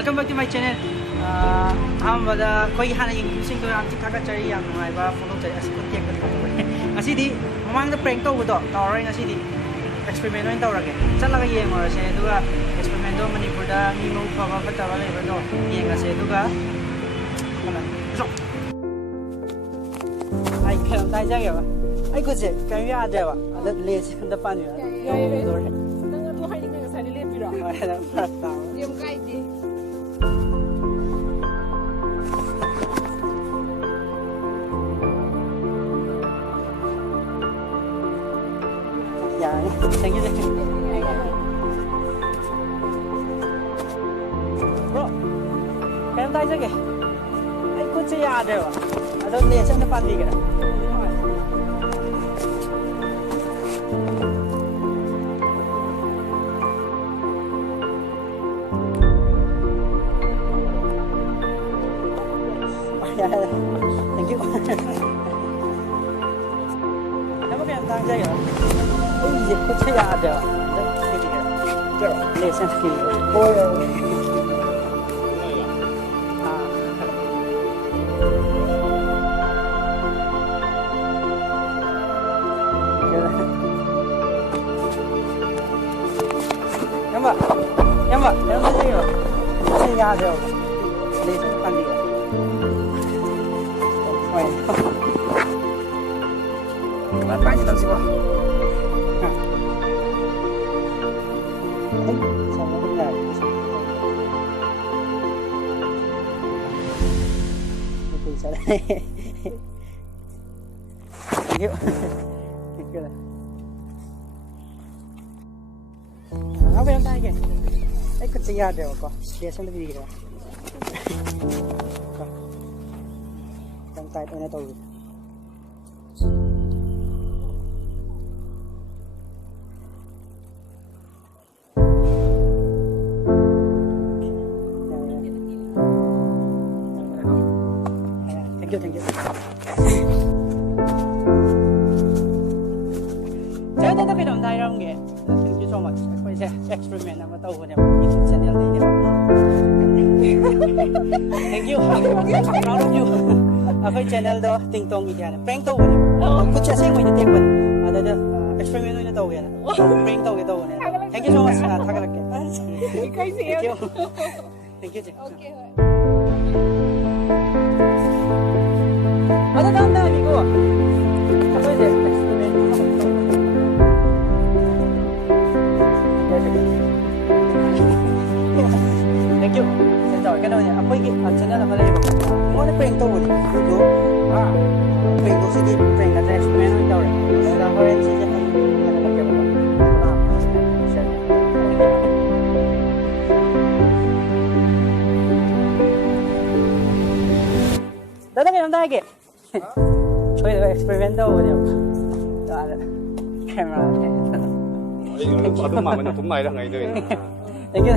Welcome back to my channel. Koi hana yung using to ang tikaka chari yang nungai ba follow chari as ko tiyak ko. Ngasi di mamang the prank to budo. Tawari ngasi di experiment no tawra ke. Chalaga yeng or se duga experiment do Manipur da mi mo pa ba ta wala ba do. Yeng ngasi duga. So. Ai kan dai ja ge ba. Ai ko je kan ya ja ba. Ada le se da pan ya. Ya. Nang to hai ni sa le pi ra. Yem kai di. Yeah, thank you. Bro, can I take it? I could say I don't need some fun. Thank you. Never can I take it? Ini kok saya ada. Lesson skill. Oh ya. Yang tadi ya. Saya ada. Lesson tadi. Apa ini tadi sih? Thank you. Apa yang tadi? Ikut saya ada kok. Biasa lebih gitu. Yang tadi ini tahu. Thank you. Saya tak tahu nama saya orang Thank you so much. Aku saya eksperimen nama tahu ni YouTube channel ni. Thank you. Proud of you. Aku channel do TingTong Edi. Prank tahu ni. Aku cakap saya mau jadi ada eksperimen ni tahu ya. Prank tahu gitu ni. Thank you so much. Terima kasih. Thank you. Thank you. Okay. Ada tanda ni ko. Apa je? Thank you. Saya tahu kan ni. Apa ini? Channel apa lagi? Mana prank tu? Tu. Prank tu sini prank ada eksperimen ni tahu. Sudah hari ni saja. Dah kan dah lagi. Thôi được experiment đâu rồi đó là camera này. Có đúng mà mình cũng mày đó ngày đây. Thank you.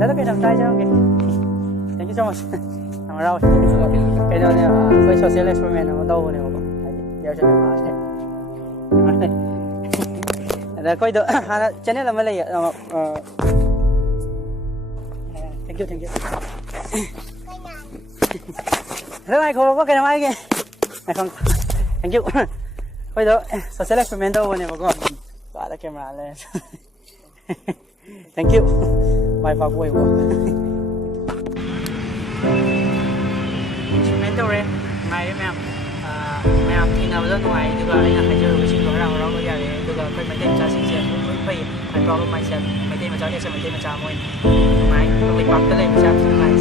Đó là cái làm tay cho ông kìa. Thank you so much. Nằm ở đâu? Cái đó này với social experiment nó đâu này mà. Giờ cho nó thế. Ada koi do channel apa lagi? Thank you. Thế này không có cái nào ai kìa. Này không. Thank you. Koi do social experiment đâu này mà con. Có ada camera lên. Thank you. Bye bye boy. Experiment đâu rồi? Ngày em. Ma'am thì nào rất ngoài từ giờ anh hay chơi với chị nói rằng nó có nhà để từ giờ quay máy tính cho sinh viên cũng mới phải problem myself máy tính mà cháu đi xem máy tính mà cháu mới máy tôi bị bắt cái này mà cháu này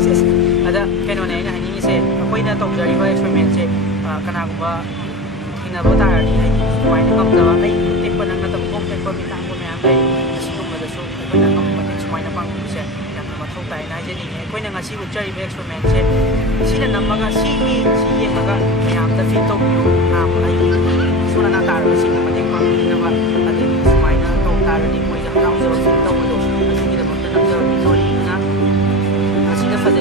ada cái nó này là như thế quay ra tổng giờ đi với experiment chứ kanagumbana thì nào bắt đầu đi ngoài nó ngâm rồi ấy tiếp bên nó tập công cái bên tăng của ma'am đây asibu mà được số cái bên nó mà tính ngoài nó bằng cũng sẽ làm mà không tài này chứ này quay là asibu chơi với experiment chứ chỉ là nằm mà cái gì mà cái ma'am đã phi tông làm ấy số là nát rồi xin mà tính bằng thì là atei ngoài nó tông ta rồi đi quay ra đâu rồi phi tông rồi thì là một cái năm giờ rồi na xin nó phải